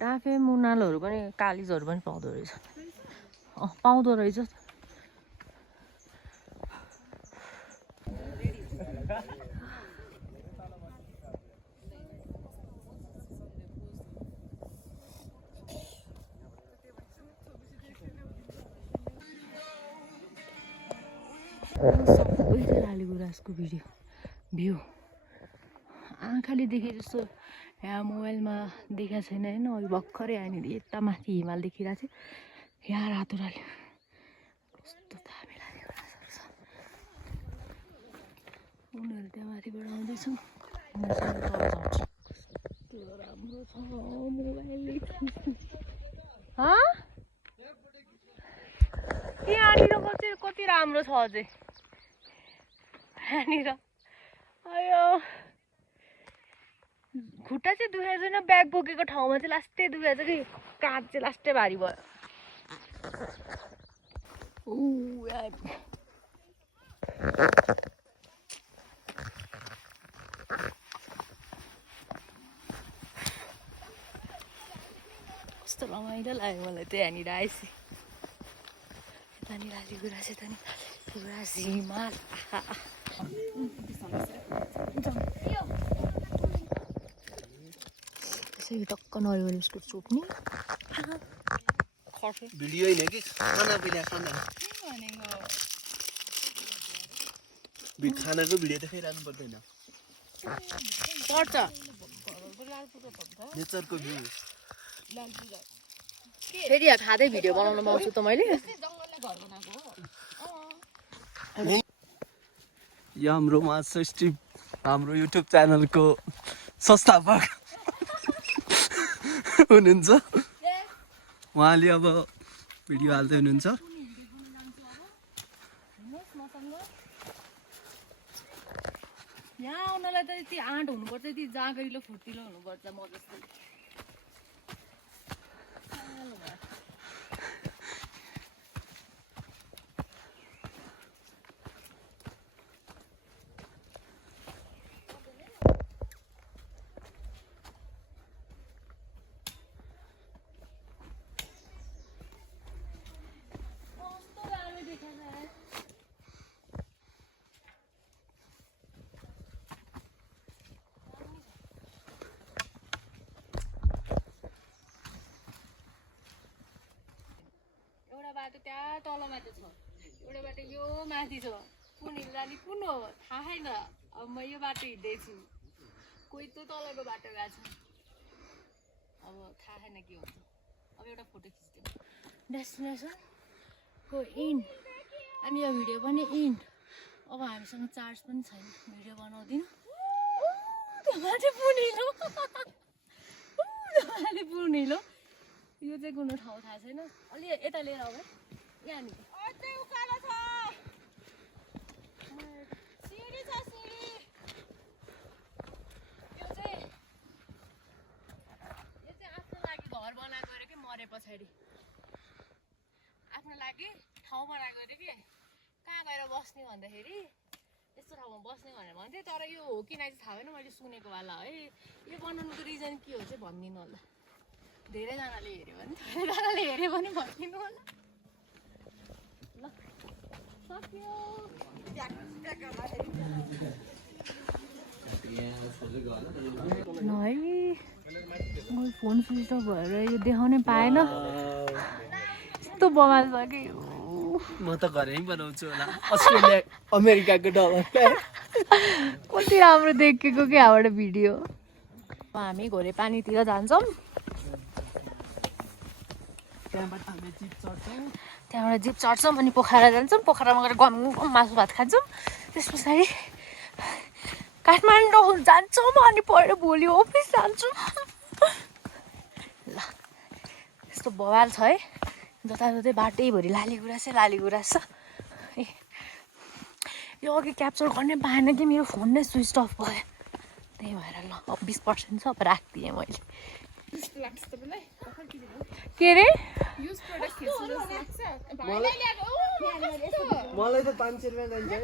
डाफे मुनालहरू पनि कालिजहरू पनि पाउँदो रहेछ पाउँदो रहेछ सबै लालीगुराँसको भ्यू आँखाले देखे जस्तो यहाँ मोबाइलमा देखाएको छैन होइन अहिले भर्खरै यहाँनिर यता माथि हिमाल देखिरहेको थियो यहाँ रातो राली कस्तो दामी लालीगुराँसहरू छ उनीहरू त्यहाँ माथिबाट आउँदैछन् कस्तो राम्रो छ मोबाइलले यहाँनिर कति राम्रो छ अझै यहाँनिर अयो खुट्टा चाहिँ दुखेको छैन ब्याग बोकेको ठाउँमा चाहिँ लास्टै दुखेको छ कि काँध चाहिँ लास्टै भारी भयो कस्तो रमाइलो लाग्यो मलाई चाहिँ यहाँनिर आएपछि यतानिर लालीगुराँस यतानिर लालीगुराँस हिमाल त्यसै टक्क नयो भने यसको चोप्ने भिडियो होइन कि खाना पहिला खाना खानाको भिडियो देखाइरहनु पर्दैन पर्छ नेचरको भ्यू फेरि यहाँ खाँदै भिडियो बनाउन पाउँछु त मैले यो हाम्रो मास्टर स्टिभ हाम्रो युट्युब च्यानलको संस्थापक हुनुहुन्छ उहाँले अब भिडियो हाल्दै हुनुहुन्छ यहाँ आउनलाई त यति आँट हुनुपर्छ यति जाँगरिलो फुर्तिलो हुनुपर्छ म जस्तो बाटो त्यहाँ तल माथि छ एउटा बाटो यो माथि छ कुन हिँड्दा कुन हो थाहा छैन अब म यो बाटो हिँड्दैछु कोही त तलको बाटो गएको छ अब थाहा छैन के हुन्छ अब एउटा फोटो खिच्दिउँ डेस्टिनेसनको इन्ड अनि यो भिडियो पनि इन्ड अब हामीसँग चार्ज पनि छैन भिडियो बनाउँदिनँ पुर्निलो यो चाहिँ कुनै ठाउँ थाहा छैन अलि यता लिएर आऊ है यहाँनिर यो चाहिँ आफ्नो लागि घर बनाएको अरे कि मरे पछाडि आफ्नो लागि ठाउँ बनाएको अरे कि कहाँ गएर बस्ने भन्दाखेरि यस्तो ठाउँमा बस्ने भनेर भन्थेँ तर यो हो कि नै थाहा भएन मैले सुनेको वाला है यो बनाउनुको रिजन के हो चाहिँ भनिदिनु होला धेरैजनाले हेऱ्यो भने भनिदिनु होला ल सक्यो है मैले फोन स्विच अफ भएर यो देखाउनै पाएन यस्तो बवाल छ कि म त घरै बनाउँछु होला अस्ट्रेलिया अमेरिकाको डलर कति राम्रो देखेको कि यहाँबाट भिडियो हामी घोरे पानीतिर जान्छौँ त्यहाँबाट जिप चढ्छौँ अनि पोखरा जान्छौँ पोखरामा गएर गम मासु भात खान्छौँ त्यस पछाडि काठमाडौँ जान्छौँ अनि पढेर भोलि अफिस जान्छौँ ल यस्तो बवाल छ है जताततै बाटैभरि लालीगुराँसै लालीगुराँस छ ए यो अघि क्याप्चर गर्नै पाएन कि मेरो फोन नै स्विच अफ भयो त्यही भएर ल अब 20% छ अब राखिदिएँ मैले के अरे मलाई त 500 रुपैयाँ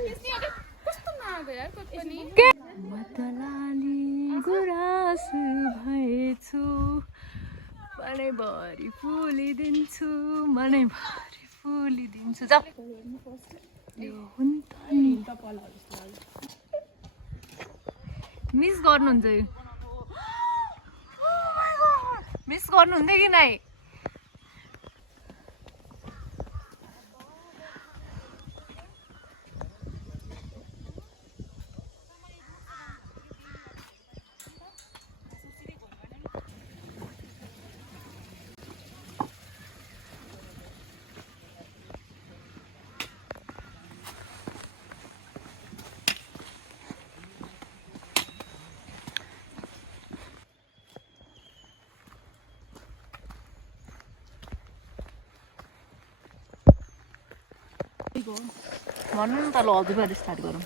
लाली गुराँस भएछु मनैभरि फुलिदिन्छु मनैभरि फुलिदिन्छु जाऊ यो हुन्छ नि मिस गर्नुहुन्छ यो मिस गर्नुहुन्थ्यो कि नै भन्नु न त ल हजुरबाट स्टार्ट गरौँ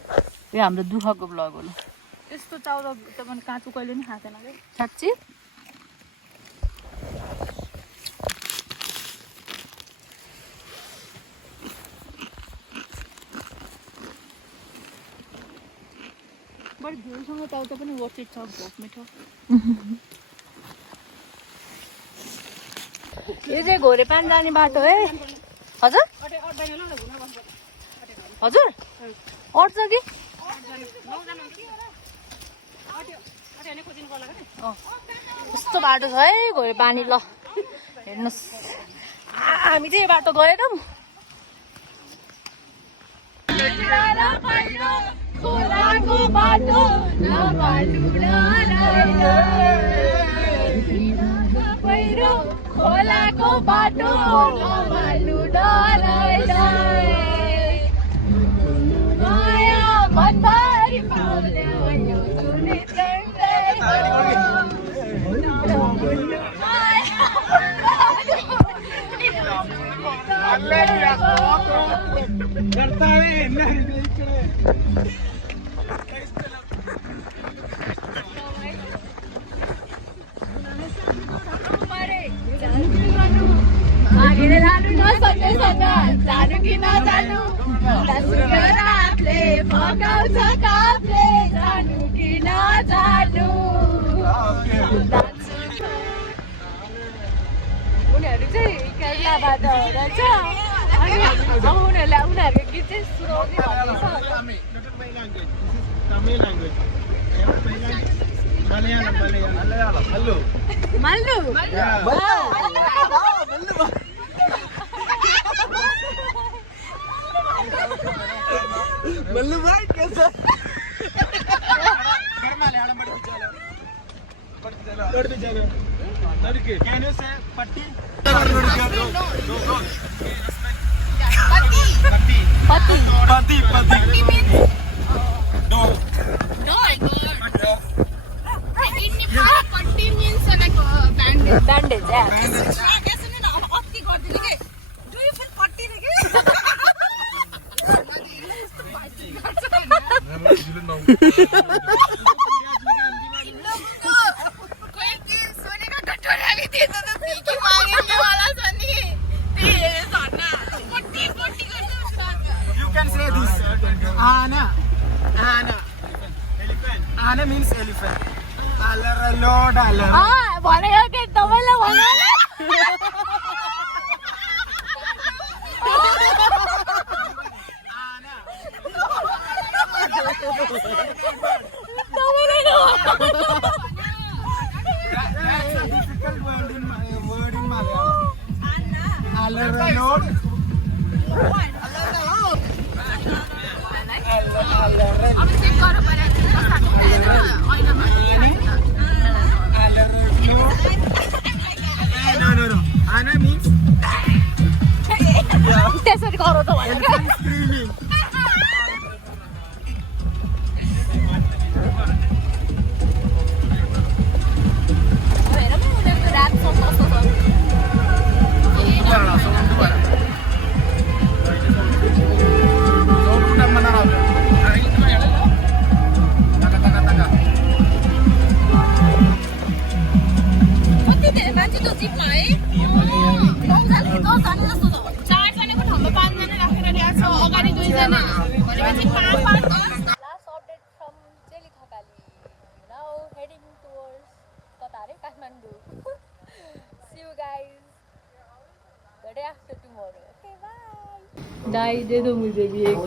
यो हाम्रो दुःखको ब्लग हो ल यस्तो चाउरो तपाईँले काँचो कहिले पनि खाँदैन क्या साँच्ची बरु झोलसँग चाउचा पनि वर्चित छ भोक मिठो यो चाहिँ घोरेपान जाने बाटो है हजुर हजुर अट्छ कि कस्तो बाटो छ है घोरेपानी ल हेर्नुहोस् हामी चाहिँ यो बाटो गएनौँ खोलाको बाटो पहिरो खोलाको बाटो माया मनभरि पाउल्या जुने आगे लानु नसकेसँग जानु कि नजानु रातले फकाउँछ काफले जानु कि नजानु उनीहरू चाहिँ केरलाबाट रहेछ अनि उनीहरूको गीत चाहिँ सुनाउने भन्दैछ मल्लु मल्लू भाई कैसा लड़के कहने से पट्टी पति पति पति पट्टी means like bandage. bandage yeah Ana means elephant. Dollar. भनेको के तपाईँले भन्नु That's a difficult word in Malayalam. No. Ana means त्यसरी गरौ त भनेको screaming. हेर न उनीहरूको ऱ्याप सङ कस्तो छ चारजनाको ठाउँमा 5 जना राखेर ल्याएको छ अगाडि 2 जना so tomorrow. Okay, bye. Dai, they दो मुझे भी एक.